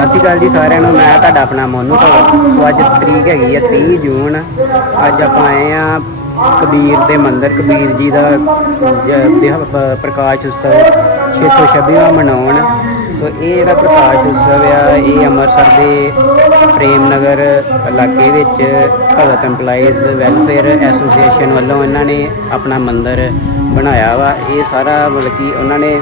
ਸਤਿ ਸ਼੍ਰੀ ਅਕਾਲ ਜੀ ਸਾਰਿਆਂ ਨੂੰ, ਮੈਂ ਤੁਹਾਡਾ ਆਪਣਾ ਮੋਨੂ ਭਗਤ। ਸੋ ਅੱਜ ਤਰੀਕ ਹੈਗੀ ਹੈ 30 ਜੂਨ। ਅੱਜ ਆਪਾਂ ਆਏ ਆ ਕਬੀਰ ਦੇ ਮੰਦਿਰ। ਕਬੀਰ ਜੀ ਦਾ ਜ- ਦਿਹਾ- ਪ- ਪ੍ਰਕਾਸ਼ ਉਤਸਵ 626ਵਾਂ ਮਨਾਉਣ। ਸੋ ਇਹ ਜਿਹੜਾ ਪ੍ਰਕਾਸ਼ ਉਤਸਵ ਆ, ਇਹ ਅੰਮ੍ਰਿਤਸਰ ਦੇ ਪ੍ਰੇਮ ਨਗਰ ਇਲਾਕੇ ਵਿੱਚ ਭਗਤ EMPLOYEES ਵੈਲਫੇਅਰ ਐਸੋਸੀਏਸ਼ਨ ਵੱਲੋਂ ਇਹਨਾਂ ਨੇ ਆਪਣਾ ਮੰਦਿਰ ਬਣਾਇਆ ਵਾ। ਇਹ ਸਾਰਾ ਮਤਲਬ ਕਿ ਉਹਨਾਂ ਨੇ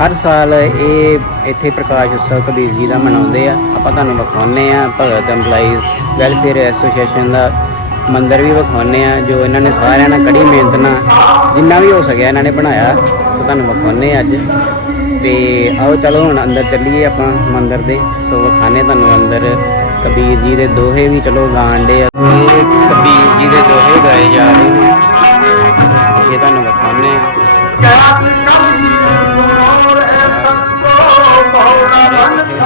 ਹਰ ਸਾਲ ਇਹ ਇੱਥੇ ਪ੍ਰਕਾਸ਼ ਉਤਸਵ ਕਬੀਰ ਜੀ ਦਾ ਮਨਾਉਂਦੇ ਆ। ਆਪਾਂ ਤੁਹਾਨੂੰ ਵਿਖਾਉਂਦੇ ਆ ਭਗਤ EMPLOYEES ਵੈਲਫੇਅਰ ਐਸੋਸੀਏਸ਼ਨ ਦਾ ਮੰਦਿਰ ਵੀ ਵਿਖਾਉਂਦੇ ਆ, ਜੋ ਇਹਨਾਂ ਨੇ ਸਾਰਿਆਂ ਨੇ ਕੜੀ ਮਿਹਨਤ ਨਾਲ ਜਿੰਨਾ ਵੀ ਹੋ ਸਕਿਆ ਇਹਨਾਂ ਨੇ ਬਣਾਇਆ, ਸੋ ਤੁਹਾਨੂੰ ਵਿਖਾਉਂਦੇ ਆ ਅੱਜ। ਤੇ ਆਓ ਚਲੋ ਹੁਣ ਅੰਦਰ ਚੱਲੀਏ ਆਪਾਂ ਮੰਦਿਰ ਦੇ। ਸੋ ਵਿਖਾਣੇ ਤੁਹਾਨੂੰ ਅੰਦਰ ਕਬੀਰ ਜੀ ਦੇ ਦੋਹੇ ਵੀ, ਚਲੋ ਗਾਣ ਦੇ ਆ। ਇਹ ਕਬੀਰ ਜੀ ਦੇ ਦੋਹੇ ਗਾਏ ਜਾ ਰਹੇ ਨੇ। ਇਹ ਤੁਹਾਨੂੰ ਵਿਖਾਉਂਦੇ ਆ।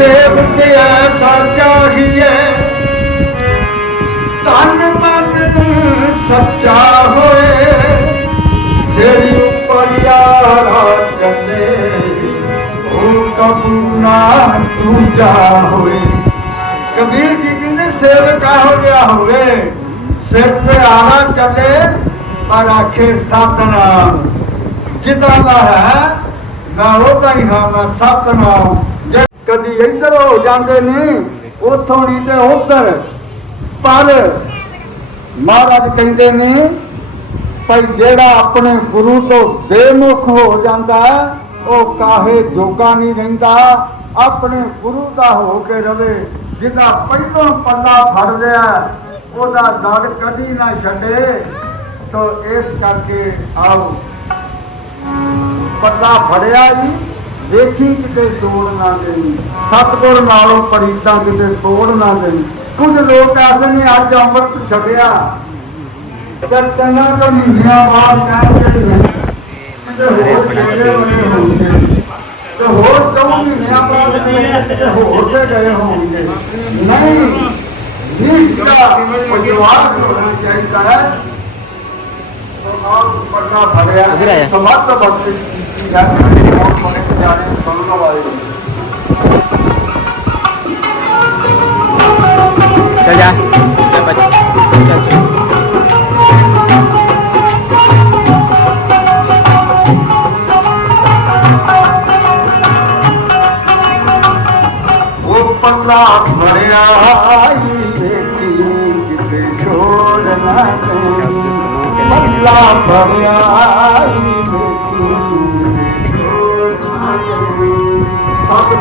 ਕਬੀਰ ਸੇਵਕ ਐਸਾ ਚਾਹੀਏ। ਤਨ ਮਨ ਸੱਚਾ ਹੋਏ। ਸਿਰ ਉੱਪਰ ਯਾਰਾ ਚੱਲੇ ਉਹ ਕਬੂ ਨਾ ਦੂਜਾ ਹੋਏ। ਕਬੀਰ ਜੀ ਕਹਿੰਦੇ ਸੇਵਕ ਹੋ ਗਿਆ ਹੋਵੇ। ਸਿਰ ਤੇ ਆਣਾ ਚੱਲੇ, ਪਰ ਆਖੇ ਸਤਨਾਮ। ਜਿੱਦਾਂ ਦਾ ਹੈ ਮੈਂ ਉਹਦਾ ਹੀ ਹਾਂ ਮੈਂ ਸਤਨਾਮ। ਕਦੀ ਇੱਧਰ ਹੋ ਜਾਂਦੇ ਨੇ ਉਥੋਂ ਨਹੀਂ ਤੇ ਉੱਧਰ। ਪਰ ਮਹਾਰਾਜ ਕਹਿੰਦੇ ਨੇ ਭਈ ਜਿਹੜਾ ਆਪਣੇ ਗੁਰੂ ਤੋਂ ਬੇਮੁਖ ਹੋ ਜਾਂਦਾ ਹੈ, ਉਹ ਕਾਹੇ ਜੋਗਾ ਨਹੀਂ ਰਹਿੰਦਾ। ਆਪਣੇ ਗੁਰੂ ਦਾ ਹੋ ਕੇ ਰਵੇ ਜਿਹਦਾ ਪਹਿਲੋਂ ਪੱਲਾ ਫੜ ਲਿਆ ਉਹਦਾ ਦੜ ਕਦੀ ਨਾ ਛੱਡੇ। ਤੋ ਇਸ ਕਰਕੇ ਆਓ। ਪੱਲਾ ਫੜਿਆ ਜੀ। ਵੇਖੀ ਕਿਤੇ ਤੋੜ ਨਾ ਦੇਈ ਸਤਗੁਰ ਨਾਲੋਂ ਪਰੀਤਾਂ ਕਿਤੇ ਤੋੜ ਨਾ ਦੇਈ ਕੁਝ ਲੋਕ ਆਖਦੇ ਨੇ ਅੱਜ ਅੰਮ੍ਰਿਤ ਛਕਿਆ। ਤੇ ਤੰਨਾ ਤੋਂ ਮਹੀਨਿਆਂ ਬਾਅਦ ਕਹਿੰਦੇ ਨੇ ਹੋਰ ਜਿਹੜੇ ਹੋਣੇ ਹੋਣਗੇ। ਤੇ ਹੋਰ ਦੋ ਮਹੀਨਿਆਂ ਬਾਅਦ ਕਹਿੰਦੇ ਕਿਤੇ ਹੋਰ ਤੇ ਗਏ ਹੋਣਗੇ। ਨਹੀਂ ਨਿਸ਼ਚਾ ਪਰਿਵਾਰ ਹੋਣਾ ਚਾਹੀਦਾ ਹੈ ਪੜਨਾ ਫੜਿਆ। ਇੱਧਰ ਆ ਜਾ। ਸਮਰਥ ਬਖਸ਼ ਜਾਨੇ ਹੋਰ ਜਾਣੇ ਸੁਣਨ ਵਾਲੇ ਚੱਲ ਜਾ ਜਾ ਬੱਚ ਚੱਲ ਚੱਲ ਪੱਲਾ ਫੜਿਆ ਈ ਵੇਖੀ ਕਿਤੇ ਛੋੜ ਨਾ ਪੱਲਾ ਫੜਿਆ ਈ ਵੇਖੀ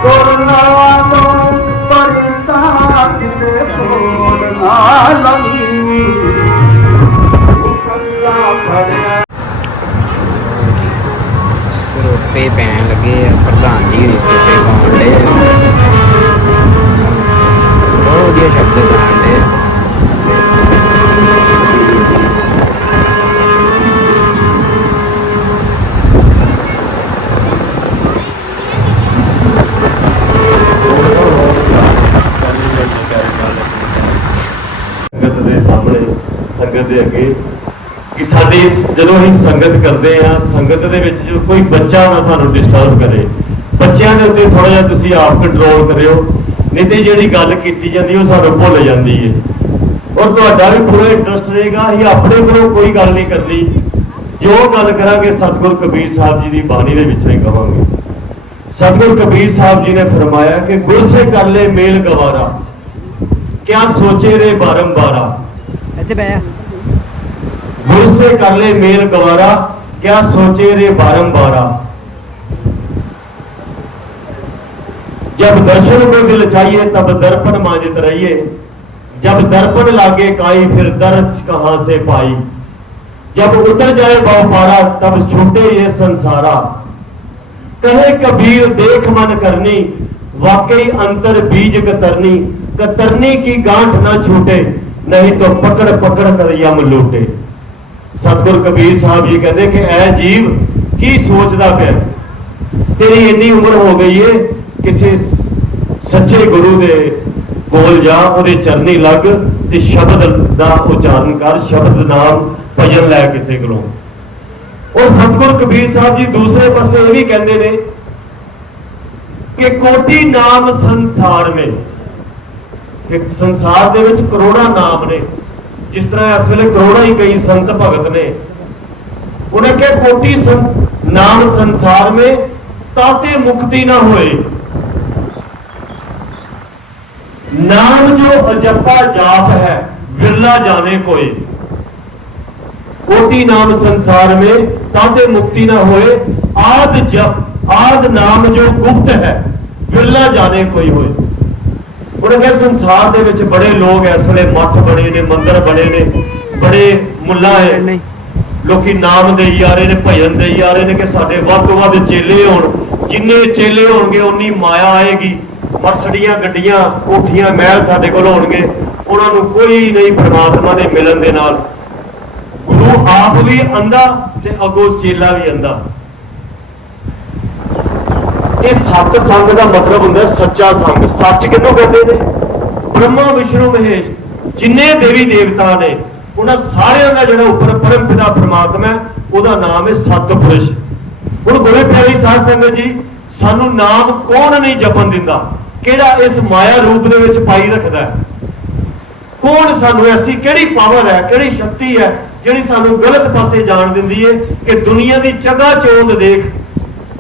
ਸਤਗੁਰ ਨਾਲੋਂ ਪਰਿਤਾ ਕਿਤੇ ਛੋੜ ਨਾ ਲਵੀ ਉਹ ਫੜਿਆ ਸਰੋਪੇ ਪੈਣ ਲੱਗੇ ਆ, ਪ੍ਰਧਾਨ ਜੀ ਨਹੀਂ ਸਰੋਪੇ ਪਾਉਣ ਦੇ ਬਹੁਤ ਵਧੀਆ ਸ਼ਬਦ ਗਾਣ ਦੇ ਸੰਗਤ ਦੇ ਅੱਗੇ ਕਿ ਸਾਡੀ ਜਦੋਂ ਅਸੀਂ ਸੰਗਤ ਕਰਦੇ ਆ ਸੰਗਤ ਦੇ ਵਿੱਚ ਜੋ ਕੋਈ ਬੱਚਾ ਨਾ ਸਾਨੂੰ ਡਿਸਟਰਬ ਕਰੇ, ਬੱਚਿਆਂ ਦੇ ਉੱਤੇ ਥੋੜਾ ਜਿਹਾ ਤੁਸੀਂ ਆਪ ਕੰਟਰੋਲ ਕਰਿਓ, ਨਹੀਂ ਤੇ ਜਿਹੜੀ ਗੱਲ ਕੀਤੀ ਜਾਂਦੀ ਉਹ ਸਾਨੂੰ ਭੁੱਲ ਜਾਂਦੀ ਹੈ ਔਰ ਤੁਹਾਡਾ ਵੀ ਪੂਰਾ ਇੰਟਰਸਟ ਰਹੇਗਾ, ਅਸੀਂ ਆਪਣੇ ਕੋਲੋਂ ਕੋਈ ਗੱਲ ਨਹੀਂ ਕਰਨੀ। ਜੋ ਗੱਲ ਕਰਾਂਗੇ, ਸਤਿਗੁਰ ਕਬੀਰ ਸਾਹਿਬ ਜੀ ਦੀ ਬਾਣੀ ਦੇ ਵਿੱਚੋਂ ਹੀ ਕਵਾਂਗੇ। ਸਤਿਗੁਰ ਕਬੀਰ ਸਾਹਿਬ ਜੀ ਨੇ ਫਰਮਾਇਆ ਕਿ ਗੁਰ ਸੇ ਕਰ ਲੈ ਮੇਲ ਗਵਾਰਾ। ਕਿਆ ਸੋਚੇ ਰੇ ਬਾਰੰਬਾਰਾ। ਇੱਥੇ ਬੈ سے کر لے میل گوارا کیا سوچے رے بارم بارہ جب درشن کو دل چاہیے تب درپن ماجت رہیے جب درپن لاگے کائی پھر درج کہاں سے پائی جب اتر جائے باؤ پارا تب چھوٹے یہ سنسارا کہے کبیر دیکھ من کرنی واقعی انتر بیج کترنی کترنی کی گانٹ نہ چھوٹے نہیں تو پکڑ پکڑ کر یم لوٹے ਸਤਿਗੁਰ ਕਬੀਰ ਸਾਹਿਬ ਜੀ ਕਹਿੰਦੇ ਕਿ ਐ ਜੀਵ ਕੀ ਸੋਚਦਾ ਪਿਆ? ਤੇਰੀ ਇੰਨੀ ਉਮਰ ਹੋ ਗਈ ਏ, ਕਿਸੇ ਸੱਚੇ ਗੁਰੂ ਦੇ ਕੋਲ ਜਾ, ਉਹਦੇ ਚਰਨੀ ਲੱਗ ਤੇ ਸ਼ਬਦ ਦਾ ਉਚਾਰਨ ਕਰ, ਸ਼ਬਦ ਨਾਮ ਭਜਨ ਲੈ ਕਿਸੇ ਕੋਲੋਂ। ਔਰ ਸਤਿਗੁਰ ਕਬੀਰ ਸਾਹਿਬ ਜੀ ਦੂਸਰੇ ਪਾਸੇ ਇਹ ਵੀ ਕਹਿੰਦੇ ਨੇ ਕਿ ਕੋਟੀ ਨਾਮ ਸੰਸਾਰ ਮੇ। ਕਿ ਸੰਸਾਰ ਦੇ ਵਿੱਚ ਕਰੋੜਾਂ ਨਾਮ ਨੇ। ਜਿਸ ਤਰ੍ਹਾਂ ਇਸ ਵੇਲੇ ਕਰੋੜਾਂ ਹੀ ਕਈ ਸੰਤ ਭਗਤ ਨੇ, ਉਹਨੇ ਕਿਹਾ, ਕੋਟੀ ਸੰ- ਨਾਮ ਸੰਸਾਰ ਮੇ, ਤਾਤੇ ਮੁਕਤੀ ਨਾ ਹੋਏ। ਨਾਮ ਜੋ ਅਜੱਪਾ ਜਾਪ ਹੈ, ਵਿਰਲਾ ਜਾਣੇ ਕੋਈ। ਕੋਟੀ ਨਾਮ ਸੰਸਾਰ ਮੇ, ਤਾਤੇ ਮੁਕਤੀ ਨਾ ਹੋਏ। ਆਦ ਜਪ, ਆਦ ਨਾਮ ਜੋ ਗੁਪਤ ਹੈ, ਵਿਰਲਾ ਜਾਣੇ ਕੋਈ ਹੋਏ। ਉਹਨੇ ਕਿਹਾ ਸੰਸਾਰ ਦੇ ਵਿੱਚ ਬੜੇ ਲੋਕ ਇਸ ਵੇਲੇ ਮੱਠ ਬਣੇ ਨੇ ਮੰਦਰ ਬਣੇ ਨੇ ਬੜੇ ਮੁੱਲਾ ਹੈ। ਲੋਕੀ ਨਾਮ ਜਾ ਰਹੇ ਨੇ ਭਜਨ ਜਾ ਰਹੇ ਨੇ ਕਿ ਸਾਡੇ ਵੱਧ ਤੋਂ ਵੱਧ ਚੇਲੇ ਹੋਣ। ਜਿੰਨੇ ਚੇਲੇ ਹੋਣਗੇ ਉਨੀ ਮਾਇਆ ਆਏਗੀ। ਮਰਸਡੀਆਂ ਗੱਡੀਆਂ ਕੋਠੀਆਂ ਮਹਿਲ ਸਾਡੇ ਕੋਲ ਹੋਣਗੇ। ਉਹਨਾਂ ਨੂੰ ਕੋਈ ਨਹੀਂ ਪ੍ਰਮਾਤਮਾ ਦੇ ਮਿਲਣ ਦੇ ਨਾਲ। ਗੁਰੂ ਆਪ ਵੀ ਅੰਧਾ ਤੇ ਅਗੋ ਚੇਲਾ ਵੀ ਅੰਧਾ। ਇਹ ਸਤ ਸੰਗ ਦਾ ਮਤਲਬ ਹੁੰਦਾ ਸੱਚਾ ਸੰਗ। ਸੱਚ ਕਿਹਨੂੰ ਕਹਿੰਦੇ ਨੇ? ਬ੍ਰਹਮਾ, ਵਿਸ਼ਨੂੰ, ਮਹੇਸ਼, ਜਿੰਨੇ ਦੇਵੀ ਦੇਵਤਾ ਨੇ, ਉਹਨਾਂ ਸਾਰਿਆਂ ਦਾ ਜਿਹੜਾ ਉੱਪਰ ਪਰਮ ਪਿਤਾ ਪ੍ਰਮਾਤਮਾ ਹੈ, ਉਹਦਾ ਨਾਮ ਹੈ ਸਤਿਪੁਰਸ਼। ਹੁਣ ਗੁਰੂ ਪਿਆਰੀ ਸਾਧ ਸੰਗਤ ਜੀ, ਸਾਨੂੰ ਨਾਮ ਕੌਣ ਨਹੀਂ ਜਪਣ ਦਿੰਦਾ? ਕਿਹੜਾ ਇਸ ਮਾਇਆ ਰੂਪ ਦੇ ਵਿੱਚ ਪਾਈ ਰੱਖਦਾ ਹੈ? ਕੌਣ ਸਾਨੂੰ ਐਸੀ ਕਿਹੜੀ ਪਾਵਰ ਹੈ, ਕਿਹੜੀ ਸ਼ਕਤੀ ਹੈ, ਜਿਹੜੀ ਸਾਨੂੰ ਗਲਤ ਪਾਸੇ ਜਾਣ ਦਿੰਦੀ ਹੈ ਕਿ ਦੁਨੀਆ ਦੀ ਜਗ੍ਹਾ ਚੋਂਦ ਦੇਖ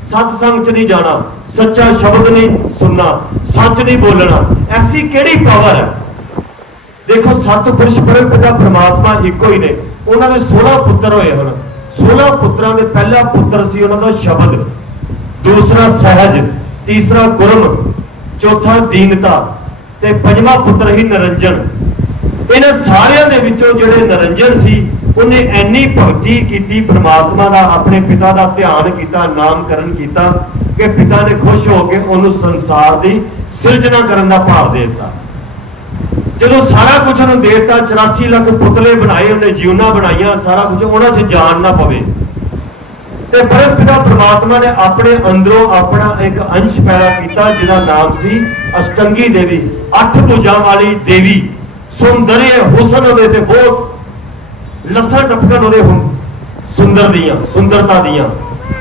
ਸਤ ਸੰਗ ਚ ਨਹੀਂ ਜਾਣਾ, ਸੱਚਾ ਸ਼ਬਦ ਨਹੀਂ ਸੁਣਨਾ, ਸੱਚ ਨਹੀਂ ਬੋਲਣਾ। ਐਸੀ ਕਿਹੜੀ ਪਾਵਰ ਹੈ? ਦੇਖੋ ਸਤਿਪੁਰਸ਼ ਪਰਮ ਪ੍ਰਮਾਤਮਾ ਇੱਕੋ ਹੀ ਨੇ। ਉਹਨਾਂ ਦੇ 16 ਪੁੱਤਰ ਹੋਏ ਹਨ 16 ਪੁੱਤਰਾਂ ਦੇ ਪਹਿਲਾ ਪੁੱਤਰ ਸੀ ਉਹਨਾਂ ਦਾ ਸ਼ਬਦ। ਦੂਸਰਾ ਸਹਿਜ, ਤੀਸਰਾ ਗੁਰਮ, ਚੌਥਾ ਦੀਨਤਾ ਤੇ ਪੰਜਵਾਂ ਪੁੱਤਰ ਹੀ ਨਰੰਜਨ। ਇਹਨਾਂ ਸਾਰਿਆਂ ਦੇ ਵਿੱਚੋਂ ਜਿਹੜੇ ਨਰੰਜਨ ਸੀ ਉਹਨੇ ਐਨੀ ਭਗਤੀ ਕੀਤੀ, ਪ੍ਰਮਾਤਮਾ ਦਾ, ਆਪਣੇ ਪਿਤਾ ਦਾ ਧਿਆਨ ਕੀਤਾ, ਨਾਮਕਰਨ ਕੀਤਾ ਕਿ ਪਿਤਾ ਨੇ ਖੁਸ਼ ਹੋ ਕੇ ਉਹਨੂੰ ਸੰਸਾਰ ਦੀ ਸਿਰਜਣਾ ਕਰਨ ਦਾ ਭਾਵ ਦੇ ਦਿੱਤਾ। ਜਦੋਂ ਸਾਰਾ ਕੁਝ ਉਹਨੂੰ ਦੇ ਦਿੱਤਾ 84 ਲੱਖ ਪੁਤਲੇ ਬਣਾਏ, ਉਹਨੇ ਜਿਉਣਾ ਬਣਾਈਆਂ, ਸਾਰਾ ਕੁਝ ਉਹਨਾਂ 'ਚ ਜਾਨ ਨਾ ਪਵੇ। ਤੇ ਪਰਮ ਪਿਤਾ ਪ੍ਰਮਾਤਮਾ ਨੇ ਆਪਣੇ ਅੰਦਰੋਂ ਆਪਣਾ ਇੱਕ ਅੰਸ਼ ਪੈਦਾ ਕੀਤਾ, ਜਿਹਦਾ ਨਾਮ ਸੀ ਅਸ਼ਟੰਗੀ ਦੇਵੀ, ਅੱਠ ਭੁਜਾਂ ਵਾਲੀ ਦੇਵੀ, ਸੁੰਦਰੇ, ਹੁਸਨ ਉਹਦੇ ਤੇ ਬਹੁਤ ਲਸਣ ਟਪਕਣ ਉਹਦੇ ਹੁਣ, ਸੁੰਦਰ ਦੀਆਂ, ਸੁੰਦਰਤਾ ਦੀਆਂ।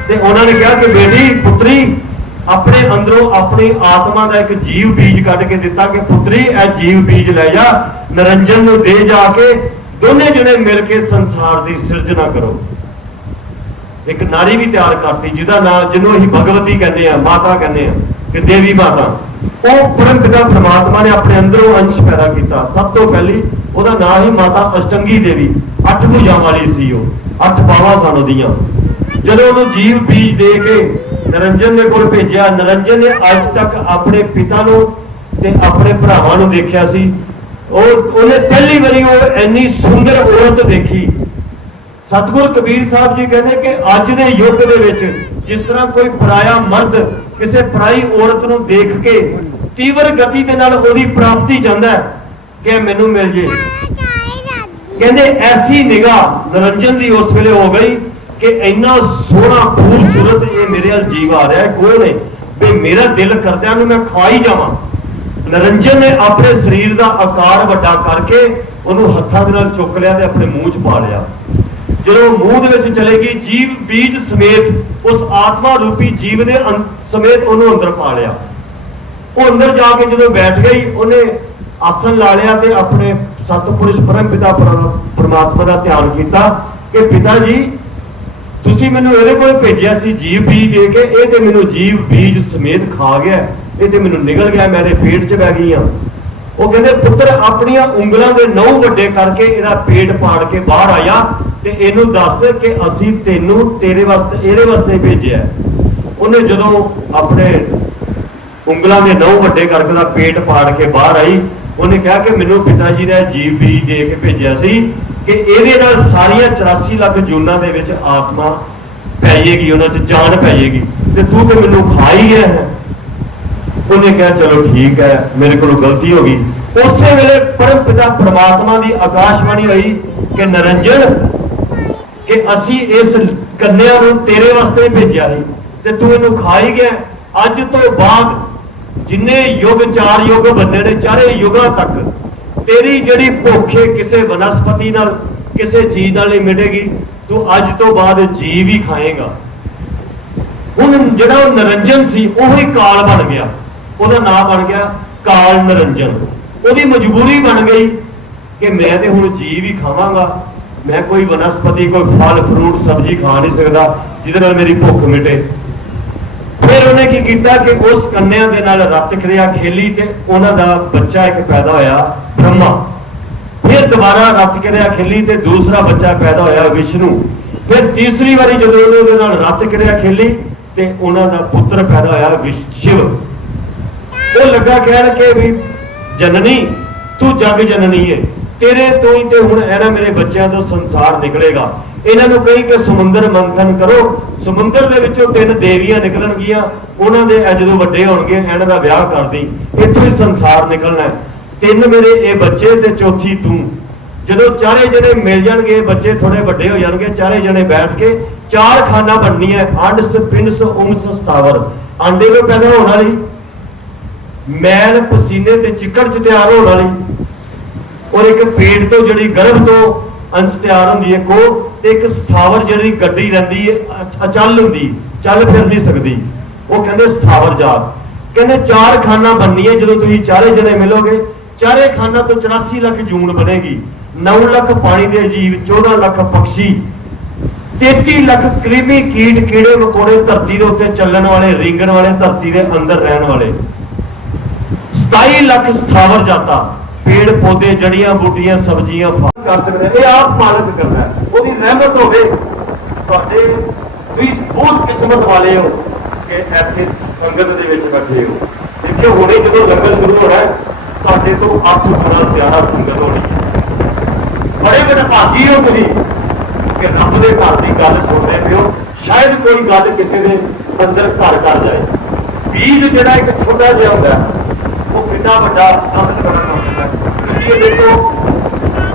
ਤੇ ਉਹਨਾਂ ਨੇ ਕਿਹਾ ਕਿ ਬੇਟੀ, ਪੁੱਤਰੀ, ਆਪਣੇ ਅੰਦਰੋਂ ਆਪਣੀ ਆਤਮਾ ਦਾ ਇੱਕ ਜੀਵ ਬੀਜ ਕੱਢ ਕੇ ਦਿੱਤਾ ਕਿ ਪੁੱਤਰੀ, ਇਹ ਜੀਵ ਬੀਜ ਲੈ ਜਾ, ਨਰੰਜਨ ਨੂੰ ਦੇ ਜਾ ਕੇ ਦੋਨੇ ਜਣੇ ਮਿਲ ਕੇ ਸੰਸਾਰ ਦੀ ਸਿਰਜਣਾ ਕਰੋ। ਇੱਕ ਨਾਰੀ ਵੀ ਤਿਆਰ ਕਰਤੀ, ਜਿਹਦਾ ਨਾਮ ਜਿਹਨੂੰ ਅਸੀਂ ਭਗਵਤੀ ਕਹਿੰਦੇ ਆ ਮਾਤਾ ਕਹਿੰਦੇ ਆ ਕਿ ਦੇਵੀ ਮਾਤਾ। ਉਹ ਪਰਮ ਪਿਤਾ ਪ੍ਰਮਾਤਮਾ ਨੇ ਆਪਣੇ ਅੰਦਰੋਂ ਅੰਸ਼ ਪੈਦਾ ਕੀਤਾ। ਸਭ ਤੋਂ ਪਹਿਲੀ ਉਹਦਾ ਨਾਮ ਹੀ ਮਾਤਾ ਅਸ਼ਟੰਗੀ ਦੇਵੀ। ਅੱਠ ਭੁਜਾਂ ਵਾਲੀ ਸੀ ਉਹ, ਅੱਠ ਬਾਹਾਂ ਸਨ ਉਹਦੀਆਂ। ਜਦੋਂ ਉਹਨੂੰ ਜੀਵ ਬੀਜ ਦੇ ਕੇ ਨਰੰਜਨ ਦੇ ਕੋਲ ਭੇਜਿਆ, ਨਰੰਜਨ ਨੇ ਅੱਜ ਤੱਕ ਆਪਣੇ ਪਿਤਾ ਨੂੰ ਤੇ ਆਪਣੇ ਭਰਾਵਾਂ ਨੂੰ ਦੇਖਿਆ ਸੀ। ਉਹ, ਉਹਨੇ ਪਹਿਲੀ ਵਾਰੀ ਉਹ ਇੰਨੀ ਸੁੰਦਰ ਔਰਤ ਦੇਖੀ। ਸਤਿਗੁਰ ਕਬੀਰ ਸਾਹਿਬ ਜੀ ਕਹਿੰਦੇ ਕਿ ਅੱਜ ਦੇ ਯੁੱਗ ਦੇ ਵਿੱਚ ਜਿਸ ਤਰ੍ਹਾਂ ਕੋਈ ਪਰਾਇਆ ਮਰਦ ਕਿਸੇ ਪਰਾਈ ਔਰਤ ਨੂੰ ਦੇਖ ਕੇ ਤੀਵਰ ਗਤੀ ਦੇ ਨਾਲ ਉਹਦੀ ਪ੍ਰਾਪਤੀ ਜਾਂਦਾ ਕਿ ਮੈਨੂੰ ਮਿਲ ਜੇ। ਕਹਿੰਦੇ ਐਸੀ ਨਿਗਾਹ ਨਰੰਜਨ ਦੀ ਉਸ ਵੇਲੇ ਹੋ ਗਈ ਕਿ ਇੰਨਾ ਸੋਹਣਾ, ਖੂਬਸੂਰਤ ਇਹ ਮੇਰੇ ਵੱਲ ਜੀਵ ਆ ਰਿਹਾ ਹੈ ਹੈ ਵੀ ਮੇਰਾ ਦਿਲ ਕਰਦਿਆਂ ਨੂੰ ਮੈਂ ਖਵਾਈ ਜਾਵਾਂ। ਨਰੰਜਨ ਨੇ ਆਪਣੇ ਸਰੀਰ ਦਾ ਆਕਾਰ ਵੱਡਾ ਕਰਕੇ ਉਹਨੂੰ ਹੱਥਾਂ ਦੇ ਨਾਲ ਚੁੱਕ ਲਿਆ ਤੇ ਆਪਣੇ ਮੂੰਹ 'ਚ ਪਾ ਲਿਆ। ਜਦੋਂ ਮੂੰਹ ਦੇ ਵਿੱਚ ਚਲੇ ਗਈ, ਜੀਵ ਬੀਜ ਸਮੇਤ ਉਸ ਆਤਮਾ ਰੂਪੀ ਜੀਵ ਦੇ ਸਮੇਤ ਉਹਨੂੰ ਅੰਦਰ ਪਾ ਲਿਆ। ਉਹ ਅੰਦਰ ਜਾ ਕੇ ਜਦੋਂ ਬੈਠ ਗਈ, ਉਹਨੇ ਆਸਣ ਲਾ ਲਿਆ ਤੇ ਆਪਣੇ ਸਤਪੁਰਸ਼ ਪਰਮ ਪਿਤਾ ਪਰਮਾਤਮਾ ਦਾ ਧਿਆਨ ਕੀਤਾ ਕਿ ਪਿਤਾ ਜੀ, ਤੁਸੀਂ ਮੈਨੂੰ ਇਹਦੇ ਕੋਲ ਭੇਜਿਆ ਸੀ ਜੀਵ ਬੀਜ ਦੇ ਕੇ, ਇਹ ਤੇ ਮੈਨੂੰ ਜੀਵ ਬੀਜ ਸਮੇਤ ਖਾ ਗਿਆ। ਇਹ ਤੇ ਮੈਨੂੰ ਨਿਕਲ ਗਿਆ ਮੇਰੇ ਪੇਟ 'ਚ ਬੈ ਗਈ ਆ ਉਹ ਕਹਿੰਦੇ, ਪੁੱਤਰ, ਆਪਣੀਆਂ ਉਂਗਲਾਂ ਦੇ ਨਹੁੰ ਵੱਡੇ ਕਰਕੇ ਇਹਦਾ ਪੇਟ ਪਾੜ ਕੇ ਬਾਹਰ ਆਇਆ ਤੇ ਇਹਨੂੰ ਦੱਸ ਕਿ ਅਸੀਂ ਤੈਨੂੰ ਤੇਰੇ ਵਾਸਤੇ, ਇਹਦੇ ਵਾਸਤੇ ਭੇਜਿਆ ਉਹਨੇ ਜਦੋਂ ਆਪਣੇ ਉਂਗਲਾਂ ਦੇ ਨਹੁੰ ਵੱਡੇ ਕਰਕੇ ਦਾ ਪੇਟ ਪਾੜ ਕੇ ਬਾਹਰ ਆਈ ਉਹਨੇ ਕਿਹਾ ਕਿ ਮੈਨੂੰ ਪਿਤਾ ਜੀ ਨੇ ਜੀਵ ਬੀਜ ਦੇ ਕੇ ਭੇਜਿਆ ਸੀ ਕਿ ਇਹਦੇ ਨਾਲ ਸਾਰੀਆਂ 84 ਲੱਖ ਜੂਨਾਂ ਦੇ ਵਿੱਚ ਆਤਮਾ ਪੈ ਜਾਏਗੀ ਉਹਨਾਂ 'ਚ ਜਾਨ ਪੈ ਜਾਏਗੀ ਤੇ ਤੂੰ ਤੇ ਮੈਨੂੰ ਖਾ ਹੀ ਹੈ ਉਹਨੇ ਕਿਹਾ, ਚਲੋ ਠੀਕ ਹੈ ਮੇਰੇ ਕੋਲੋਂ ਗਲਤੀ ਹੋ ਗਈ। ਉਸੇ ਵੇਲੇ ਪਰਮ ਪਿਤਾ ਪ੍ਰਮਾਤਮਾ ਦੀ ਆਕਾਸ਼ਵਾਣੀ ਹੋਈ ਕਿ ਨਰੰਜਨ, ਕਿ ਅਸੀਂ ਇਸ ਕੰਨਿਆ ਨੂੰ ਤੇਰੇ ਵਾਸਤੇ ਭੇਜਿਆ ਸੀ ਤੇ ਤੂੰ ਇਹਨੂੰ ਖਾ ਹੀ ਗਿਆ। ਅੱਜ ਤੋਂ ਬਾਅਦ ਜਿੰਨੇ ਯੁੱਗ, ਚਾਰ ਯੁੱਗ ਬੰਨੇ ਨੇ, ਚਾਰੇ ਯੁਗਾਂ ਤੱਕ, ਤੇਰੀ ਜਿਹੜੀ ਭੁੱਖ ਹੈ ਕਿਸੇ ਵਨਸਪਤੀ ਨਾਲ, ਕਿਸੇ ਚੀਜ਼ ਨਾਲ ਨਹੀਂ ਮਿਟੇਗੀ, ਤੂੰ ਅੱਜ ਤੋਂ ਬਾਅਦ ਜੀਵ ਹੀ ਖਾਏਗਾ। ਹੁਣ ਜਿਹੜਾ ਉਹ ਨਰੰਜਨ ਸੀ, ਉਹ ਹੀ ਕਾਲ ਬਣ ਗਿਆ। ਉਹਦਾ ਨਾਮ ਬਣ ਗਿਆ ਕਾਲ ਨਰੰਜਨ। ਉਹਦੀ ਮਜਬੂਰੀ ਬਣ ਗਈ ਕਿ ਮੈਂ ਤੇ ਹੁਣ ਜੀਵ ਹੀ ਖਾਵਾਂਗਾ। ਮੈਂ ਕੋਈ ਵਨਸਪਤੀ, ਕੋਈ ਫਲ, ਫਰੂਟ, ਸਬਜ਼ੀ ਖਾ ਨਹੀਂ ਸਕਦਾ, ਜਿਹਦੇ ਨਾਲ ਮੇਰੀ ਭੁੱਖ ਮਿਟੇ। ਉਹਨੇ ਕੀ ਕੀਤਾ ਕਿ ਉਸ ਕੰਨਿਆ ਦੇ ਨਾਲ ਰਤ ਕਿਰਿਆ ਖੇਲੀ ਤੇ ਉਹਨਾਂ ਦਾ ਬੱਚਾ ਇੱਕ ਪੈਦਾ ਹੋਇਆ ਬ੍ਰਹਮਾ। ਫਿਰ ਦੁਬਾਰਾ ਰਤ ਕਿਰਿਆ ਖੇਲੀ ਤੇ ਦੂਸਰਾ ਬੱਚਾ ਪੈਦਾ ਹੋਇਆ ਵਿਸ਼ਨੂੰ। ਫਿਰ ਤੀਸਰੀ ਵਾਰੀ ਜਦੋਂ ਉਹਨੇ ਉਹਦੇ ਨਾਲ ਰਤ ਕਿਰਿਆ ਖੇਲੀ ਤੇ ਉਹਨਾਂ ਦਾ ਪੁੱਤਰ ਪੈਦਾ ਹੋਇਆ ਸ਼ਿਵ। ਉਹ ਲੱਗਾ ਕਹਿਣ ਕਿ ਵੀ, ਜਨਨੀ, ਤੂੰ ਜਗ ਜਨਨੀ ਏ। ਤੇਰੇ ਤੋਂ ਹੀ ਤੇ ਹੁਣ ਇਹਨਾਂ ਮੇਰੇ ਬੱਚਿਆਂ ਤੋਂ ਸੰਸਾਰ ਨਿਕਲੇਗਾ। ਇਹਨਾਂ ਨੂੰ ਕਹੀ ਕਿ ਸਮੁੰਦਰ ਮੰਥਨ ਕਰੋ। ਸਮੁੰਦਰ ਦੇ ਵਿੱਚੋਂ ਤਿੰਨ ਦੇਵੀਆਂ ਨਿਕਲਣਗੀਆਂ। ਉਹਨਾਂ ਦੇ ਜਦੋਂ ਵੱਡੇ ਹੋਣਗੇ, ਇਹਨਾਂ ਦਾ ਵਿਆਹ ਕਰਦੀ ਇੱਥੋਂ ਹੀ ਸੰਸਾਰ ਨਿਕਲਣਾ ਤਿੰਨ ਮੇਰੇ ਇਹ ਬੱਚੇ ਤੇ ਚੌਥੀ ਤੂੰ। ਜਦੋਂ ਚਾਰੇ ਜਣੇ ਮਿਲ ਜਾਣਗੇ ਬੱਚੇ ਥੋੜੇ ਵੱਡੇ ਹੋ ਜਾਣਗੇ। ਚਾਰੇ ਜਣੇ ਬੈਠ ਕੇ ਚਾਰ ਖਾਨਾ ਬਣਨੀ ਹੈ। ਅੰਡਸ ਪਿੰਡਸ ਉਮਸ, ਸਤਾਵਰ। ਆਂਡੇ ਤੋਂ ਪੈਦਾ ਹੋਣ ਵਾਲੀ? ਮੈਲ, ਪਸੀਨੇ ਤੇ ਚਿੱਕੜ ਚ ਤਿਆਰ ਹੋਣ ਵਾਲੀ। ਔਰ ਇੱਕ ਪੇਟ ਤੋਂ ਜਿਹੜੀ ਗਰਭ ਤੋਂ ਅੰਸ਼ ਤਿਆਰ ਹੁੰਦੀ ਹੈ। ਕੋ ਤੇ ਇੱਕ ਸਥਾਵਰ ਜਿਹੜੀ ਗੱਡੀ ਰਹਿੰਦੀ ਹੈ ਅਚਲ ਹੁੰਦੀ, ਚੱਲ ਫਿਰ ਨਹੀਂ ਸਕਦੀ। ਉਹ ਕਹਿੰਦੇ ਸਥਾਵਰ ਜਾਤ। ਕਹਿੰਦੇ ਚਾਰ ਖਾਨਾ ਬਣਨੀ ਹੈ, ਜਦੋਂ ਤੁਸੀਂ ਚਾਰੇ ਜਣੇ ਮਿਲੋਗੇ ਚਾਰੇ ਖਾਨਾ ਤੋਂ 84 ਲੱਖ ਜੂਨ ਬਣੇਗੀ। 9 ਲੱਖ ਪਾਣੀ ਦੇ ਜੀਵ 14 ਲੱਖ ਪੰਛੀ 33 ਲੱਖ ਕ੍ਰਿਮੀ ਕੀਟ, ਕੀੜੇ ਮਕੌੜੇ ਧਰਤੀ ਦੇ ਉੱਤੇ ਚੱਲਣ ਵਾਲੇ, ਰਿੰਗਣ ਵਾਲੇ, ਧਰਤੀ ਦੇ ਅੰਦਰ ਰਹਿਣ ਵਾਲੇ। 27 ਲੱਖ ਸਥਾਵਰ ਜਾਤਾ। ਪੇੜ ਪੌਦੇ, ਜੜੀਆਂ ਬੂਟੀਆਂ, ਸਬਜ਼ੀਆਂ, ਫਲ। ਕਰ ਸਕਦੇ ਇਹ ਆਪ ਮਾਲਕ ਕਰਦਾ ਉਹਦੀ ਰਹਿਮਤ ਹੋਵੇ। ਤੁਹਾਡੇ ਤੁਸੀਂ ਬਹੁਤ ਕਿਸਮਤ ਵਾਲੇ ਹੋ ਕਿ ਇੱਥੇ ਸੰਗਤ ਦੇ ਵਿੱਚ ਬੈਠੇ ਹੋ। ਦੇਖਿਓ, ਹੁਣੇ ਜਦੋਂ ਲੰਗਰ ਸ਼ੁਰੂ ਹੋਣਾ ਤੁਹਾਡੇ ਤੋਂ 8 ਗੁਣਾ ਜ਼ਿਆਦਾ ਸੰਗਤ ਹੋਣੀ ਹੈ। ਬੜੇ ਬੜੇ ਭਾਗੀ ਹੋ ਤੁਸੀਂ ਕਿ ਰੱਬ ਦੇ ਘਰ ਦੀ ਗੱਲ ਸੁਣਦੇ ਪਿਓ। ਸ਼ਾਇਦ ਕੋਈ ਗੱਲ ਕਿਸੇ ਦੇ ਅੰਦਰ ਘਰ ਕਰ ਜਾਏ। ਬੀਜ ਜਿਹੜਾ ਇੱਕ ਛੋਟਾ ਜਿਹਾ ਹੁੰਦਾ ਉਹ ਕਿੰਨਾ ਵੱਡਾ ਦਰਖਤ ਬਣਨ ਇਹ ਦੇਖੋ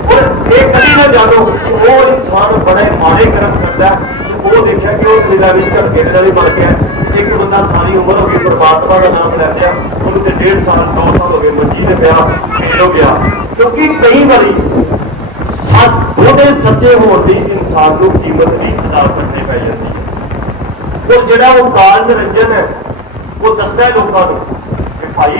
ਔਰ ਇਹ ਕਦੀ ਨਾ ਜਾਣੋ ਉਹ ਇਨਸਾਨ ਬੜੇ ਮਾੜੇ ਕਰਮ ਕਰਦਾ ਉਹ ਦੇਖਿਆ ਕਿ ਉਹ ਤੇਰਾ ਵੀ ਝਲਕੇ ਦੇ ਨਾਲ ਹੀ ਗਿਆ ਇੱਕ ਬੰਦਾ ਸਾਰੀ ਉਮਰ ਹੋ ਗਈ ਪਰਮਾਤਮਾ ਦਾ ਨਾਮ ਲੈ ਲਿਆ ਉਹਨੂੰ ਤੇ 1.5 ਸਾਲ 2 ਸਾਲ ਹੋ ਗਏ ਮੰਜੀ ਤੇ ਪਿਆ ਫੇਲ ਹੋ ਗਿਆ ਕਿਉਂਕਿ ਕਈ ਵਾਰੀ ਸੱਚ ਉਹਦੇ ਸੱਚੇ ਹੋਣ ਦੀ ਇਨਸਾਨ ਨੂੰ ਕੀਮਤ ਵੀ ਅਦਾ ਕਰਨੀ ਪੈ ਜਾਂਦੀ ਹੈ ਔਰ ਜਿਹੜਾ ਉਹ ਕਾਲ ਨਿਰੰਜਨ ਹੈ, ਉਹ ਦੱਸਦਾ ਲੋਕਾਂ ਨੂੰ ਕਿ ਭਾਈ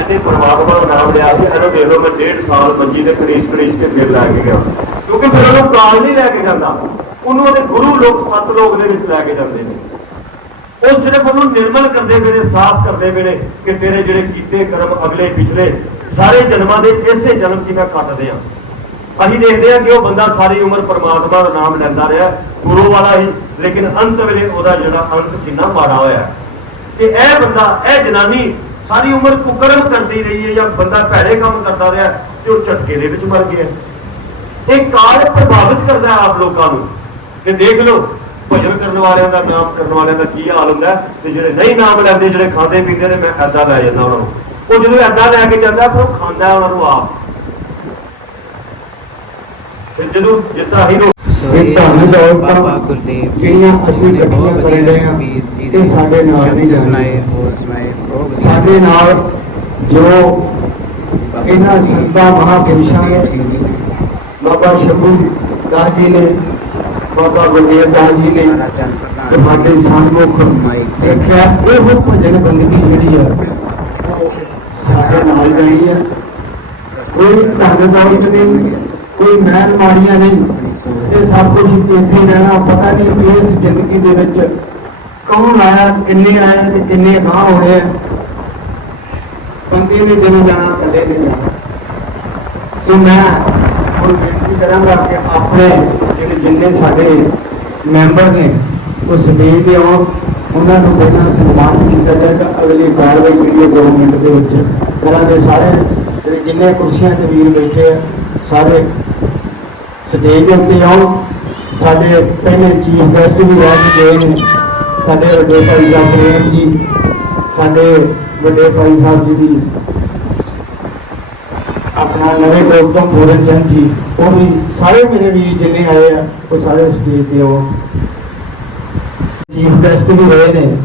ਇਹਨੇ ਪਰਮਾਤਮਾ ਦਾ ਨਾਮ ਲਿਆ ਸੀ, ਇਹਨੂੰ ਦੇਖ ਲਓ ਮੈਂ ਡੇਢ ਸਾਲ ਮੰਜੀ ਤੇ ਘੜੀਸ ਘੜੀਸ ਕੇ ਫਿਰ ਲੈ ਕੇ ਗਿਆ। ਕਿਉਂਕਿ ਫਿਰ ਉਹਨੂੰ ਕਾਲ ਨਹੀਂ ਲੈ ਕੇ ਜਾਂਦਾ। ਉਹਨੂੰ ਉਹਦੇ ਗੁਰੂ ਲੋਕ, ਸੱਤ ਲੋਕ ਦੇ ਵਿੱਚ ਲੈ ਕੇ ਜਾਂਦੇ ਨੇ। ਉਹ ਸਿਰਫ ਉਹਨੂੰ ਨਿਰਮਲ ਕਰਦੇ ਪਏ ਨੇ, ਸਾਫ਼ ਕਰਦੇ ਪਏ ਨੇ ਕਿ ਤੇਰੇ ਜਿਹੜੇ ਕੀਤੇ ਕਰਮ ਅਗਲੇ, ਪਿਛਲੇ ਸਾਰੇ ਜਨਮਾਂ ਦੇ ਇਸੇ ਜਨਮ 'ਚ ਮੈਂ ਕੱਟਦੇ ਆ ਅਸੀਂ ਦੇਖਦੇ ਹਾਂ ਕਿ ਉਹ ਬੰਦਾ ਸਾਰੀ ਉਮਰ ਪਰਮਾਤਮਾ ਦਾ ਨਾਮ ਲੈਂਦਾ ਰਿਹਾ, ਗੁਰੂ ਵਾਲਾ ਹੀ, ਲੇਕਿਨ ਅੰਤ ਵੇਲੇ ਉਹਦਾ ਜਿਹੜਾ ਅੰਤ ਕਿੰਨਾ ਮਾੜਾ ਹੋਇਆ। ਹੈ। ਤੇ ਇਹ ਬੰਦਾ, ਇਹ ਜਨਾਨੀ ਸਾਰੀ ਉਮਰ ਕੁਕਰਮ ਕਰਦੀ ਰਹੀ ਹੈ ਜਾਂ ਬੰਦਾ ਭੈੜੇ ਕੰਮ ਕਰਦਾ ਰਿਹਾ ਤੇ ਉਹ ਝਟਕੇ ਦੇ ਵਿੱਚ ਮਰ ਗਿਆ। ਇਹ ਕਾਲ ਪ੍ਰਭਾਵਿਤ ਕਰਦਾ ਆਪ ਲੋਕਾਂ ਨੂੰ ਤੇ ਦੇਖ ਲਓ ਭਜਨ ਕਰਨ ਵਾਲਿਆਂ ਦਾ ਨਾਮ ਕਰਨ ਵਾਲਿਆਂ ਦਾ ਕੀ ਹਾਲ ਹੁੰਦਾ ਤੇ ਜਿਹੜੇ ਨਹੀਂ ਨਾਮ ਲੈਂਦੇ ਜਿਹੜੇ ਖਾਂਦੇ ਪੀਂਦੇ ਨੇ ਮੈਂ ਐਦਾਂ ਲੈ ਜਾਂਦਾ ਉਹਨਾਂ ਨੂੰ। ਉਹ ਜਦੋਂ ਐਦਾਂ ਲੈ ਕੇ ਜਾਂਦਾ ਫਿਰ ਉਹ ਖਾਂਦਾ ਉਹਨਾਂ ਨੂੰ ਆਪ। ਤੇ ਜਦੋਂ ਜਿਸ ਤਰ੍ਹਾਂ ਹੀ ਸੋ ਇਹ ਧੰਨ ਦੌਲਤਾਂ ਜਿਹੜੀਆਂ ਅਸੀਂ ਇਕੱਠੀਆਂ ਬਹੁਤ ਕਰ ਰਹੇ ਹਾਂ, ਇਹ ਸਾਡੇ ਨਾਲ ਨਹੀਂ ਵਧੀਆ। ਸਾਡੇ ਨਾਲ ਜੋ ਇਹਨਾਂ ਸੰਤਾਂ ਮਹਾਪੁਰਸ਼ਾਂ ਨੇ ਬਾਬਾ ਸ਼ਬੂ ਦਾਸ ਜੀ ਨੇ ਬਾਬਾ ਗੁਰਦੇਵ ਦਾਸ ਜੀ ਨੇ ਤੁਹਾਡੇ ਸਾਹਮੁਖ ਮਾਈਕ ਤੇ। ਰੱਖਿਆ ਇਹ ਭਜਨ ਬੰਦਗੀ ਜਿਹੜੀ ਹੈ ਉਹ ਸਾਡੇ ਨਾਲ ਜਾਣੀ ਹੈ ਕੋਈ ਧਨ ਦੌਲਤ ਨਹੀਂ ਕੋਈ ਮਹਿਲ ਮਾਰੀਆਂ ਨਹੀਂ ਇਹ ਸਭ ਕੁਝ ਇੱਥੇ ਰਹਿਣਾ ਪਤਾ ਨਹੀਂ ਇਸ ਜ਼ਿੰਦਗੀ ਦੇ ਵਿੱਚ ਕੌਣ ਆਇਆ ਕਿੰਨੇ ਆਏ ਤੇ ਕਿੰਨੇ ਗਾਹ ਹੋਣੇ ਆ ਬੰਦੇ ਨੇ ਜਦੋਂ ਜਾਣਾ ਕੱਲੇ ਨਹੀਂ ਜਾਣਾ। ਸੋ ਮੈਂ ਹੁਣ ਬੇਨਤੀ ਕਰਾਂਗਾ ਕਿ ਆਪਣੇ ਜਿਹੜੇ ਜਿੰਨੇ ਸਾਡੇ ਮੈਂਬਰ ਨੇ, ਉਹ ਸਟੇਜ ਦੇ ਆਉਣ ਉਹਨਾਂ ਨੂੰ ਪਹਿਲਾਂ ਸਨਮਾਨਿਤ ਕੀਤਾ ਜਾਏਗਾ ਅਗਲੀ ਕਾਰਵਾਈ ਜਿਹੜੀ 2 ਮਿੰਟ ਦੇ ਵਿੱਚ ਕਰਾਂਗੇ। ਸਾਰੇ ਜਿਹੜੇ ਜਿੰਨੇ ਕੁਰਸੀਆਂ ਤੇ ਵੀਰ ਬੈਠੇ ਆ, ਸਾਰੇ ਸਟੇਜ ਦੇ ਉੱਤੇ ਆਉਣ ਸਾਡੇ ਪਹਿਲੇ ਚੀਫ ਗੈਸਟ ਵੀ ਰਹਿ ਕੇ ਗਏ ਨੇ। ਸਾਡੇ ਵੱਡੇ ਭਾਈ ਸਾਹਿਬ ਪ੍ਰੇਮ ਜੀ ਸਾਡੇ ਵੱਡੇ ਭਾਈ ਸਾਹਿਬ ਜੀ ਦੀ ਆਪਣਾ ਨਵੇਂ ਗਰੁੱਪ ਤੋਂ ਪੂਰਨ ਚੰਦ ਜੀ ਉਹ ਵੀ ਸਾਰੇ ਮੇਰੇ ਵੀਰ ਜਿੰਨੇ ਆਏ ਆ ਉਹ ਸਾਰੇ ਸਟੇਜ ਤੇ ਉਹ ਚੀਫ ਗੈਸਟ ਵੀ ਰਹੇ ਨੇ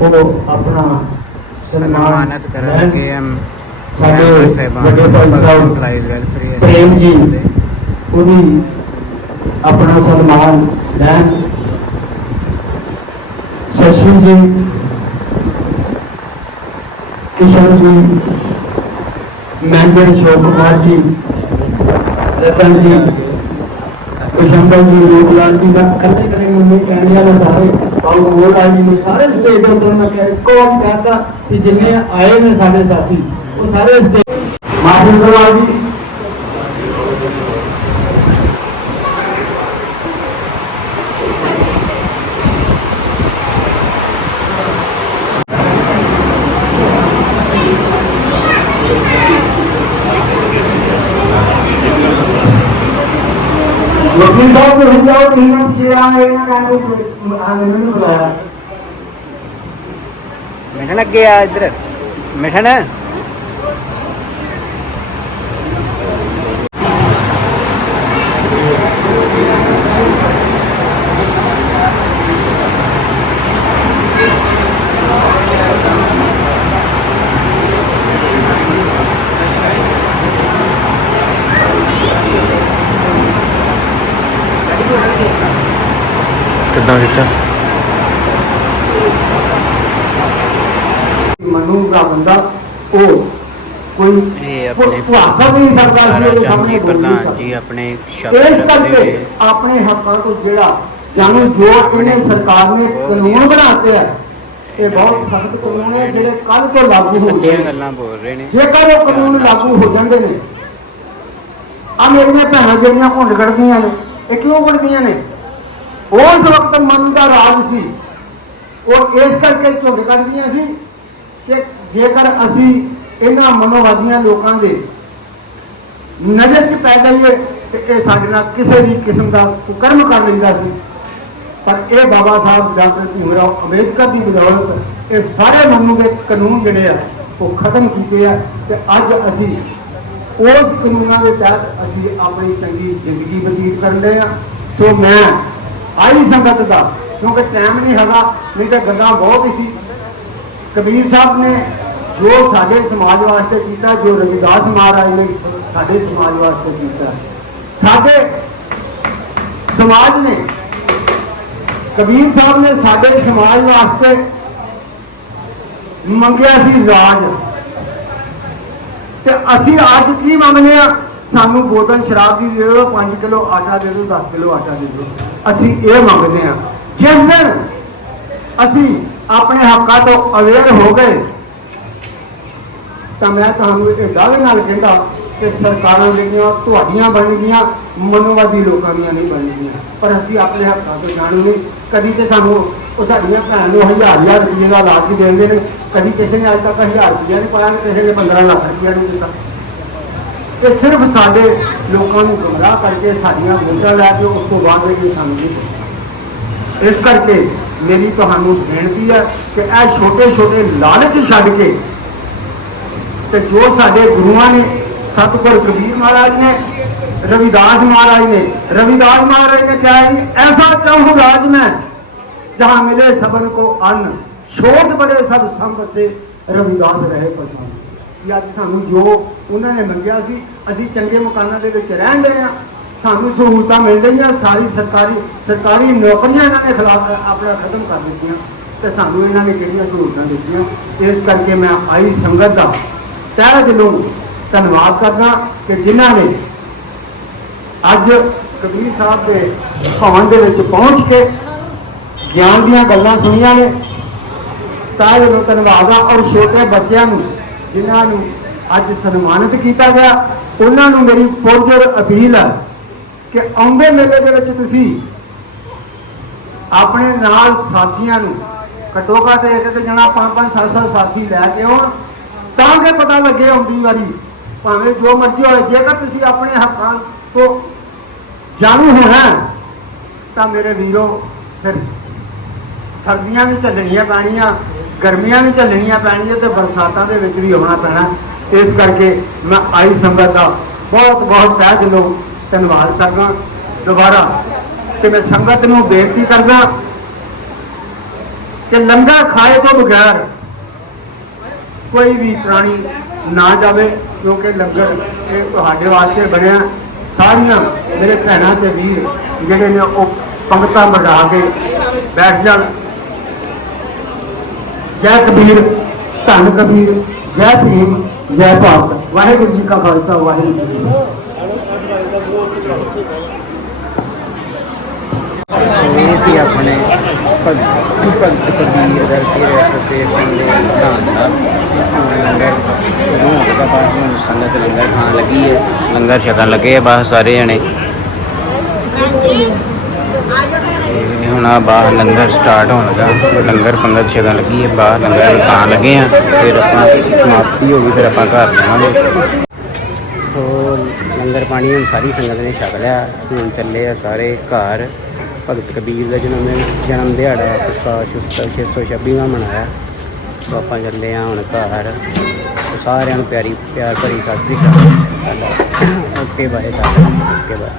ਉਹ ਆਪਣਾ ਸਨਮਾਨਿਤ ਹਮ ਸਾਡੇ ਵੱਡੇ ਭਾਈ ਸਾਹਿਬ ਪ੍ਰੇਮ ਜੀ ਉਹ ਵੀ ਆਪਣਾ ਸਨਮਾਨ ਲੈਣ ਸ਼ਸ਼ੀ ਜੀ। ਕਿਸ਼ਨ ਜੀ ਮੈਨੇਜਰ ਅਸ਼ੋਕ ਕੁਮਾਰ ਜੀ, ਰਤਨ ਜੀ ਕੁਸ਼ੰਬਲ ਜੀ ਰੂਪਲਾਲ ਜੀ ਦਾ ਕੱਲੇ ਕੱਲੇ ਮੁੰਡੇ ਕਹਿਣੇ ਵਾਲੇ ਸਾਰੇ ਪਾਉ ਹੋਰ ਆਏ ਜੀ ਸਾਰੇ ਸਟੇਜ ਦੇ ਉੱਤੇ ਮੈਂ ਕਹਿ ਕੋਣ ਕਹਤਾ ਕਿ ਜਿੰਨੇ ਆਏ ਨੇ ਸਾਡੇ ਸਾਥੀ, ਉਹ ਸਾਰੇ ਸਟੇਜ ਮਾਫੀ ਕਰਵਾ ਜੀ ਵਕੀਲ ਸਾਹਿਬ ਨੂੰ ਜਾਓ ਤੁਸੀਂ ਨਾ ਇਹਨਾਂ ਕਹਿੰਦੇ ਆ ਮੈਨੂੰ ਬੁਲਾਇਆ ਮਿਠਣ ਅੱਗੇ ਆ ਇੱਧਰ ਮਿਠਣ ਕਿੱਦਾਂ ਖਿੱਚਾ ਮਨੂ ਦਾ ਬੰਦਾ ਉਹ ਕੋਈ ਇਹ ਆਪਣੇ ਭਾਸ਼ਾ ਨਹੀਂ ਸਕਦਾ ਸੀ ਉਹਦੇ ਸਾਹਮਣੇ ਪ੍ਰਧਾਨ ਜੀ ਆਪਣੇ ਇਸ ਸ਼ਬਦ ਰੱਖਦੇ ਕਰਕੇ ਆਪਣੇ ਹੱਕਾਂ ਤੋਂ ਜਿਹੜਾ ਜਾਨੂੰ ਜੋ ਇਹਨੇ ਸਰਕਾਰ ਨੇ ਕਾਨੂੰਨ ਬਣਾਤੇ ਹੈ ਇਹ ਬਹੁਤ ਸਖਤ ਕਾਨੂੰਨ ਹੈ ਜਿਹੜੇ ਕੱਲ ਤੋਂ ਲਾਗੂ ਹੋ ਗਏ। ਗੱਲਾਂ ਬੋਲ ਰਹੇ ਨੇ। ਜੇਕਰ ਉਹ ਕਾਨੂੰਨ ਲਾਗੂ ਹੋ ਜਾਂਦੇ ਨੇ ਆ ਮੇਰੀਆਂ ਭੈਣਾਂ ਜਿਹੜੀਆਂ ਘੁੰਡ ਕੱਢਦੀਆਂ ਨੇ ਇਹ ਕਿਉਂ ਕੱਢਦੀਆਂ ਨੇ? ਉਸ ਵਕਤ ਮਨ ਦਾ ਰਾਜ ਸੀ। ਉਹ ਇਸ ਕਰਕੇ ਝੁੰਡ ਕੱਢਦੀਆਂ ਸੀ ਕਿ ਜੇਕਰ ਅਸੀਂ ਇਹਨਾਂ ਮਨੋਵਾਦੀਆਂ ਲੋਕਾਂ ਦੇ ਨਜ਼ਰ 'ਚ ਪੈ ਜਾਈਏ ਤੇ ਇਹ ਸਾਡੇ ਨਾਲ ਕਿਸੇ ਵੀ ਕਿਸਮ ਦਾ ਕੁਕਰਮ ਕਰ ਲੈਂਦਾ ਸੀ। ਪਰ ਇਹ ਬਾਬਾ ਸਾਹਿਬ ਡਾਕਟਰ ਭੀਮਰਾਓ ਅੰਬੇਦਕਰ ਦੀ ਬਦੌਲਤ ਇਹ ਸਾਰੇ ਮਨੂ ਦੇ ਕਾਨੂੰਨ ਜਿਹੜੇ ਆ, ਉਹ ਖਤਮ ਕੀਤੇ ਆ ਤੇ ਅੱਜ ਅਸੀਂ ਉਸ ਕਾਨੂੰਨਾਂ ਦੇ ਤਹਿਤ ਅਸੀਂ ਆਪਣੀ ਚੰਗੀ ਜ਼ਿੰਦਗੀ ਬਤੀਤ ਕਰਨ ਦੇ ਆ। ਸੋ ਮੈਂ ਆਈ ਸੰਗਤ ਦਾ, ਕਿਉਂਕਿ ਟਾਈਮ ਨਹੀਂ ਹੈਗਾ, ਨਹੀਂ ਤਾਂ ਗੱਲਾਂ ਬਹੁਤ ਹੀ ਸੀ। ਕਬੀਰ ਸਾਹਿਬ ਨੇ ਜੋ ਸਾਡੇ ਸਮਾਜ ਵਾਸਤੇ ਕੀਤਾ, ਜੋ ਰਵਿਦਾਸ ਮਹਾਰਾਜ ਨੇ ਸਾਡੇ ਸਮਾਜ ਵਾਸਤੇ ਕੀਤਾ। ਸਾਡੇ ਸਮਾਜ ਨੇ, ਕਬੀਰ ਸਾਹਿਬ ਨੇ ਸਾਡੇ ਸਮਾਜ ਵਾਸਤੇ ਮੰਗਿਆ ਸੀ ਰਾਜ। ਤੇ ਅਸੀਂ ਅੱਜ ਕੀ ਮੰਗਦੇ ਆ ਸਾਨੂੰ ਬੋਤਲ ਸ਼ਰਾਬ ਦੀ ਦੇ ਦਿਓ 5 ਕਿਲੋ ਆਟਾ ਦੇ ਦਿਓ 10 ਕਿਲੋ ਆਟਾ ਦੇ ਦਿਓ। ਅਸੀਂ ਇਹ ਮੰਗਦੇ ਹਾਂ। ਜਿਸ ਦਿਨ ਅਸੀਂ ਆਪਣੇ ਹੱਕਾਂ ਤੋਂ ਅਵੇਅਰ ਹੋ ਗਏ, ਤਾਂ ਮੈਂ ਤੁਹਾਨੂੰ ਇਹ ਦਾਅਵੇ ਨਾਲ ਕਹਿੰਦਾ ਕਿ ਸਰਕਾਰਾਂ ਜਿਹੜੀਆਂ ਤੁਹਾਡੀਆਂ ਬਣਨਗੀਆਂ ਮਨੋਵਾਦੀ ਲੋਕਾਂ ਦੀਆਂ ਨਹੀਂ ਬਣਨਗੀਆਂ ਪਰ ਅਸੀਂ ਆਪਣੇ ਹੱਕਾਂ ਤੋਂ ਜਾਣੂ ਨਹੀਂ। ਕਦੀ ਤੇ ਸਾਨੂੰ ਉਹ ਸਾਡੀਆਂ ਭੈਣ ਨੂੰ ਹਜ਼ਾਰ ਹਜ਼ਾਰ ਰੁਪਏ ਦਾ ਲਾਲਚ ਦਿੰਦੇ ਨੇ। ਕਦੀ ਕਿਸੇ ਨੇ ਅੱਜ ਤੱਕ ਹਜ਼ਾਰ ਰੁਪਏ ਨਹੀਂ ਪਾਇਆ, ਕਿਸੇ ਨੇ 15 ਲੱਖ ਰੁਪਏ ਨਹੀਂ ਦਿੱਤਾ। ਇਹ ਸਿਰਫ ਸਾਡੇ ਲੋਕਾਂ ਨੂੰ ਗੁੰਮਰਾਹ ਕਰਕੇ ਸਾਡੀਆਂ ਵੋਟਾਂ ਲੈ ਕੇ ਉਸ ਤੋਂ ਬਾਅਦ ਇਹ ਸਾਨੂੰ ਨਹੀਂ ਪਤਾ। ਇਸ ਕਰਕੇ ਮੇਰੀ ਤੁਹਾਨੂੰ ਬੇਨਤੀ ਹੈ ਕਿ ਇਹ ਛੋਟੇ ਛੋਟੇ ਲਾਲਚ ਛੱਡ ਕੇ ਤੇ ਜੋ ਸਾਡੇ ਗੁਰੂਆਂ ਨੇ ਸਤਿਗੁਰ ਕਬੀਰ ਮਹਾਰਾਜ ਨੇ, ਰਵਿਦਾਸ ਮਹਾਰਾਜ ਨੇ, ਰਵਿਦਾਸ ਮਹਾਰਾਜ ਨੇ ਕਿਹਾ ਹੈ, ਐਸਾ ਚਾਹੂੰ ਰਾਜ ਮੈਂ ਜਹਾਂ ਮਿਲੇ ਸਬਨ ਕੋ ਅੰਨ, ਛੋਟ ਬੜੇ ਸਭ ਸੰਭ ਸੇ ਰਵਿਦਾਸ ਰਹੇ ਪਛਾਨ ਕਿ ਅੱਜ ਸਾਨੂੰ ਜੋ ਉਹਨਾਂ ਨੇ ਮੰਗਿਆ ਸੀ, ਅਸੀਂ ਚੰਗੇ ਮਕਾਨਾਂ ਦੇ ਵਿੱਚ ਰਹਿਣ ਦੇ ਆ ਸਾਨੂੰ ਸਹੂਲਤਾਂ ਮਿਲ ਰਹੀਆਂ, ਸਾਰੀ ਸਰਕਾਰੀ ਸਰਕਾਰੀ ਨੌਕਰੀਆਂ ਇਹਨਾਂ ਨੇ ਖਿਲਾਫ, ਆਪਣਾ ਖਤਮ ਕਰ ਦਿੱਤੀਆਂ ਤੇ ਸਾਨੂੰ ਇਹਨਾਂ ਨੇ ਕਿਹੜੀਆਂ ਸਹੂਲਤਾਂ ਦਿੱਤੀਆਂ, ਇਸ ਕਰਕੇ ਮੈਂ ਆਈ ਸੰਗਤ ਦਾ ਤਹਿ ਦਿਲੋਂ ਧੰਨਵਾਦ ਕਰਦਾ ਕਿ ਜਿਨ੍ਹਾਂ ਨੇ ਅੱਜ ਕਬੀਰ ਸਾਹਿਬ ਦੇ ਭਵਨ ਦੇ ਵਿੱਚ ਪਹੁੰਚ ਕੇ ਗਿਆਨ ਦੀਆਂ ਗੱਲਾਂ ਸੁਣੀਆਂ ਨੇ। ਤਾਂ ਦਿਲੋਂ ਧੰਨਵਾਦ ਆ ਔਰ ਛੋਟੇ ਬੱਚਿਆਂ ਨੂੰ ਜਿਨ੍ਹਾਂ ਨੂੰ ਅੱਜ ਸਨਮਾਨਿਤ ਕੀਤਾ ਗਿਆ, ਉਹਨਾਂ ਨੂੰ ਮੇਰੀ ਪੁਰਜਰ ਅਪੀਲ ਹੈ ਕਿ ਆਉਂਦੇ ਮੇਲੇ ਦੇ ਵਿੱਚ ਤੁਸੀਂ ਆਪਣੇ ਨਾਲ ਸਾਥੀਆਂ ਨੂੰ ਘੱਟੋ ਘੱਟ ਇੱਕ ਇੱਕ ਜਣਾ ਪੰਜ ਪੰਜ ਸੱਤ ਸੱਤ ਸਾਥੀ ਲੈ ਕੇ ਆਉਣ, ਤਾਂ ਕਿ ਪਤਾ ਲੱਗੇ ਆਉਂਦੀ ਵਾਰੀ, ਭਾਵੇਂ ਜੋ ਮਰਜ਼ੀ ਹੋਵੇ ਜੇਕਰ ਤੁਸੀਂ ਆਪਣੇ ਹੱਕਾਂ ਤੋਂ ਜਾਣੂ ਹੋਣਾ ਤਾਂ ਮੇਰੇ ਵੀਰੋ, ਫਿਰ ਸਰਦੀਆਂ ਵੀ ਝੱਲਣੀਆਂ ਪੈਣੀਆਂ ਗਰਮੀਆਂ ਵੀ ਝੱਲਣੀਆਂ ਪੈਣੀਆਂ ਤੇ ਬਰਸਾਤਾਂ ਦੇ ਵਿੱਚ ਵੀ ਆਉਣਾ ਪੈਣਾ। ਇਸ ਕਰਕੇ ਮੈਂ ਆਈ ਸੰਗਤ ਦਾ ਬਹੁਤ ਬਹੁਤ ਤਹਿ ਦਿਲੋਂ ਧੰਨਵਾਦ ਕਰਦਾ। ਦੁਬਾਰਾ ਤੇ ਮੈਂ ਸੰਗਤ ਨੂੰ ਬੇਨਤੀ ਕਰਦਾ ਕਿ ਲੰਗਰ ਖਾਏ ਤੋਂ ਬਗੈਰ ਕੋਈ ਵੀ ਪ੍ਰਾਣੀ ਨਾ ਜਾਵੇ, ਕਿਉਂਕਿ ਲੰਗਰ ਇਹ ਤੁਹਾਡੇ ਵਾਸਤੇ ਬਣਿਆ। ਸਾਰੀਆਂ ਮੇਰੇ ਭੈਣਾਂ ਤੇ ਵੀਰ ਜਿਹੜੇ ਨੇ ਉਹ ਪੰਗਤਾਂ ਮਗਾ ਕੇ ਬੈਠ ਜਾਣ। ਜੈ ਕਬੀਰ ਧੰਨ ਕਬੀਰ ਜੈ ਭੀਮ ਜੈ ਭਾਰਤ। ਵਾਹਿਗੁਰੂ ਜੀ ਕਾ ਖਾਲਸਾ ਵਾਹਿਗੁਰੂ ਜੀ ਕੀ ਫਤਿਹ। ਇਹ ਸੀ ਆਪਣੇ ਭਗਤ ਭਗਤ ਕਬੀਰ ਵੈਲਫੇਅਰ ਐਸੋਸੀਏਸ਼ਨ ਦੇ ਪ੍ਰਧਾਨ ਸਾਹਿਬ। ਲੰਗਰ ਨੂੰ ਦਾ ਬਾਅਦ ਹੁਣ ਸੰਗਤ ਲੰਗਰ ਖਾਣ ਲੱਗੀ ਹੈ। ਲੰਗਰ ਛਕਣ ਲੱਗੇ ਆ ਬਸ ਸਾਰੇ ਜਣੇ। ਹੁਣ ਆ ਬਾਹਰ ਲੰਗਰ ਸਟਾਰਟ ਹੋਣ ਲੱਗਾ। ਲੰਗਰ ਪੰਗਤ ਛਕਣ ਲੱਗੀ ਹੈ ਬਾਹਰ ਲੰਗਰ ਤਾਂ ਲੱਗੇ ਆ, ਫਿਰ ਆਪਾਂ ਸਮਾਪਤੀ ਹੋ ਗਈ, ਫਿਰ ਆਪਾਂ ਘਰ ਜਾਵਾਂਗੇ। ਸੋ ਲੰਗਰ ਪਾਣੀ ਹੁਣ ਸਾਰੀ ਸੰਗਤ ਨੇ ਛਕ ਲਿਆ, ਹੁਣ ਚੱਲੇ ਆ ਸਾਰੇ ਘਰ। ਭਗਤ ਕਬੀਰ ਦਾ ਜਨਮ ਦਿਨ, ਜਨਮ ਦਿਹਾੜਾ ਪ੍ਰਕਾਸ਼ ਉਤਸਵ 626ਵਾਂ ਮਨਾਇਆ। ਸੋ ਆਪਾਂ ਚੱਲੇ ਆ ਹੁਣ ਘਰ। ਸਾਰਿਆਂ ਨੂੰ ਪਿਆਰੀ, ਪਿਆਰ ਭਰੀ ਸਤਿ ਸ੍ਰੀ ਅਕਾਲ। Okay bye okay bye.